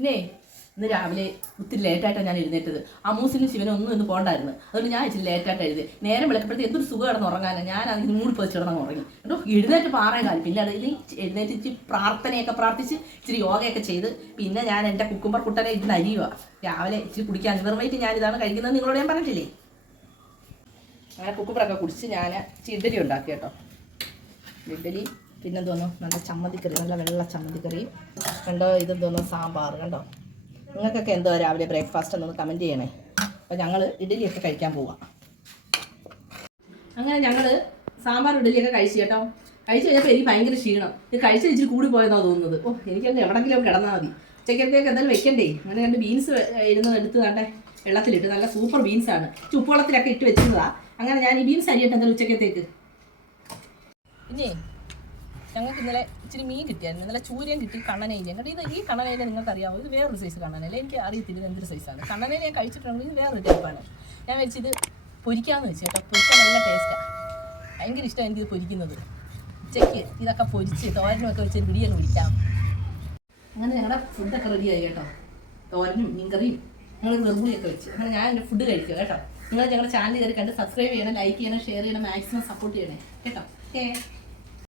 പിന്നെ ഇന്ന് രാവിലെ ഒത്തിരി ലേറ്റായിട്ടാണ് ഞാൻ എഴുന്നേറ്റത്. അമ്മൂസിനും ശിവനും ഒന്നും ഇന്ന് പോകണ്ടായിരുന്നു. അതുകൊണ്ട് ഞാൻ ഇച്ചിരി ലേറ്റായിട്ട് എഴുതി. നേരം വിളക്കപ്പെടുത്തി എന്തൊരു സുഖം കിടന്ന് ഉറങ്ങാനാണ്. ഞാൻ അതിന് മൂടി പോയി കിടന്ന് ഉറങ്ങി കേട്ടോ. എഴുന്നേറ്റ് പാറേ കാലം പിന്നെ അത് എഴുന്നേറ്റ് ഇച്ചിരി പ്രാർത്ഥനയൊക്കെ പ്രാർത്ഥിച്ച് ഇച്ചിരി യോഗയൊക്കെ ചെയ്ത് പിന്നെ ഞാൻ എൻ്റെ കുക്കുംബർ കുട്ടനെ ഇരുന്ന് അരിയുക. രാവിലെ ഇച്ചിരി കുടിക്കാൻ നിർവഹിച്ച് ഞാൻ ഇതാണ് കഴിക്കുന്നത് നിങ്ങളോട് ഞാൻ പറഞ്ഞിട്ടില്ലേ. അങ്ങനെ കുക്കുംബറൊക്കെ കുടിച്ച് ഞാൻ ഇച്ചിരി ഇഡ്ഡലി ഉണ്ടാക്കി കേട്ടോ. ഇഡ്ഡലി പിന്നെന്തോന്നു നല്ല ചമ്മന്തിക്കറി, നല്ല വെള്ള ചമ്മന്തിക്കറി കണ്ടോ. ഇതെന്തോന്നു സാമ്പാർ കണ്ടോ. നിങ്ങൾക്കൊക്കെ എന്തോ രാവിലെ ബ്രേക്ക്ഫാസ്റ്റ് എന്നൊന്ന് കമൻറ്റ് ചെയ്യണേ. അപ്പോൾ ഞങ്ങൾ ഇഡ്ഡലിയൊക്കെ കഴിക്കാൻ പോവാം. അങ്ങനെ ഞങ്ങൾ സാമ്പാർ ഇഡ്ഡലിയൊക്കെ കഴിച്ചു കേട്ടോ. കഴിച്ച് കഴിഞ്ഞപ്പോൾ എനിക്ക് ഭയങ്കര ക്ഷീണം. ഇത് കഴിച്ചത് ഇച്ചിരി കൂടി പോയെന്നാണ് തോന്നുന്നത്. എനിക്കൊന്ന് എവിടെങ്കിലും കിടന്നാൽ മതി. ഉച്ചക്കത്തേക്ക് എന്തായാലും വെക്കണ്ടേ. അങ്ങനെ 2 ബീൻസ് എടുത്ത് കണ്ടേ വെള്ളത്തിലിട്ട് നല്ല സൂപ്പർ ബീൻസാണ്. ചുപ്പുവെള്ളത്തിലൊക്കെ ഇട്ട് വെച്ചിരുന്നതാണ്. അങ്ങനെ ഞാൻ ഈ ബീൻസ് അരിയട്ടെ എന്തായാലും ഉച്ചക്കത്തേക്ക്. പിന്നെ ഞങ്ങൾക്ക് ഇന്നലെ ഇച്ചിരി മീൻ കിട്ടിയായിരുന്നു. ഇന്നലെ ചൂരയും കിട്ടി, കണ്ണനേലും. ഞങ്ങളുടെ ഈ കണ്ണനേലും നിങ്ങൾക്ക് അറിയാമോ? ഇത് വേറൊരു സൈസ് കണ്ണനേല. എനിക്ക് അറിയത്തില്ല എന്തൊരു സൈസാണ്. കണ്ണനേല ഞാൻ കഴിച്ചിട്ടുണ്ടെങ്കിൽ ഇത് വേറൊരു ടൈപ്പാണ്. ഞാൻ വെച്ചിത് പൊരിക്കാമെന്ന് വെച്ചു കേട്ടോ. പൊരിക്കാൻ നല്ല ടേസ്റ്റാണ്. ഭയങ്കര ഇഷ്ടമാണ് എനിക്കിത് പൊരിക്കുന്നത്. ഉച്ചയ്ക്ക് ഇതൊക്കെ പൊരിച്ച് തോരനുമൊക്കെ വെച്ച് പിടിയൊക്കെ പിടിക്കാം. അങ്ങനെ ഞങ്ങളുടെ ഫുഡൊക്കെ റെഡിയായി കേട്ടോ. തോരനും മീൻകറിയും ഞങ്ങൾ വെറുപുളിയൊക്കെ വെച്ച് അങ്ങനെ ഞാൻ എൻ്റെ ഫുഡ് കഴിക്കുക കേട്ടോ. നിങ്ങൾ ഞങ്ങളുടെ ചാനൽ കയറി കണ്ട് സബ്സ്ക്രൈബ് ചെയ്യണം, ലൈക്ക് ചെയ്യണം, ഷെയർ ചെയ്യണം, മാക്സിമം സപ്പോർട്ട് ചെയ്യണേ കേട്ടോ. ഓക്കേ.